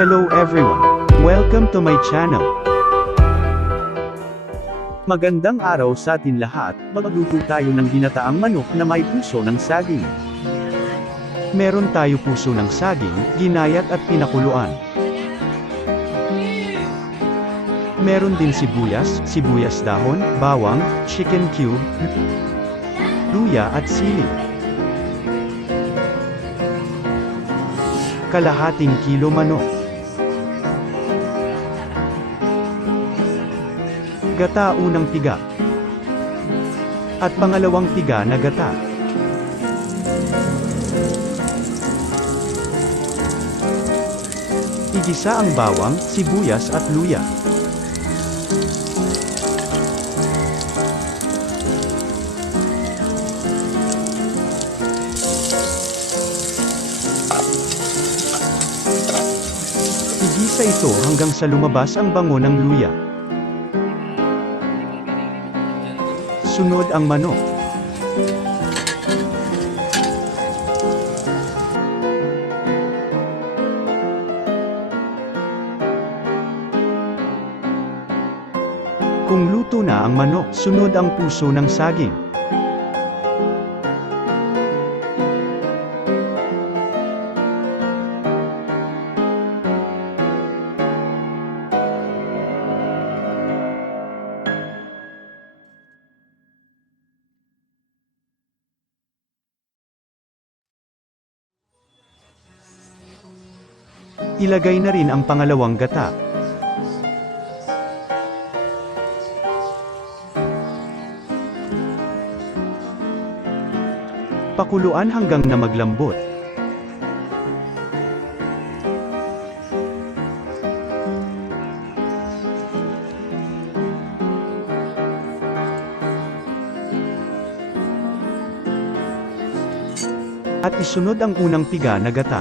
Hello everyone! Welcome to my channel. Magandang araw sa atin lahat, magluto tayo ng ginataang manok na may puso ng saging. Meron tayo puso ng saging, ginayat at pinakuluan. Meron din sibuyas dahon, bawang, chicken cube, luya at sili. Kalahating kilo manok. Gata unang piga. At pangalawang piga na gata. Igisa ang bawang, sibuyas at luya. Igisa ito hanggang sa lumabas ang bango ng luya. Sunod ang manok. Kung luto na ang manok, sunod ang puso ng saging. Ilagay na rin ang pangalawang gata. Pakuluan hanggang na maglambot. At isunod ang unang piga na gata.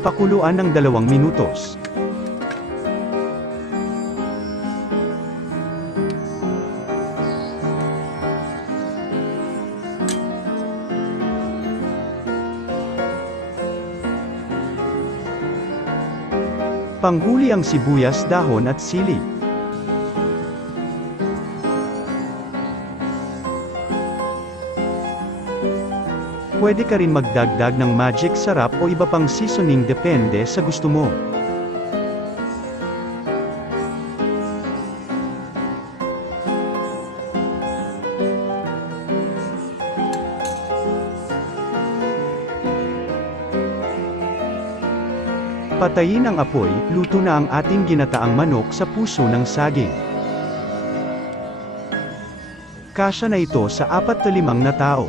Pakuluan ng 2 minutos. Panghuli ang sibuyas, dahon at sili. Pwede ka rin magdagdag ng magic sarap o iba pang seasoning depende sa gusto mo. Patayin ang apoy, luto na ang ating ginataang manok sa puso ng saging. Kasya na ito sa 4 na 5 na tao.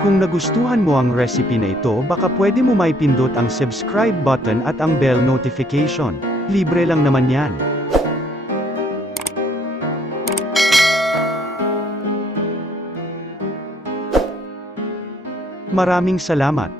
Kung nagustuhan mo ang recipe na ito, baka pwede mo maipindot ang subscribe button at ang bell notification. Libre lang naman yan. Maraming salamat.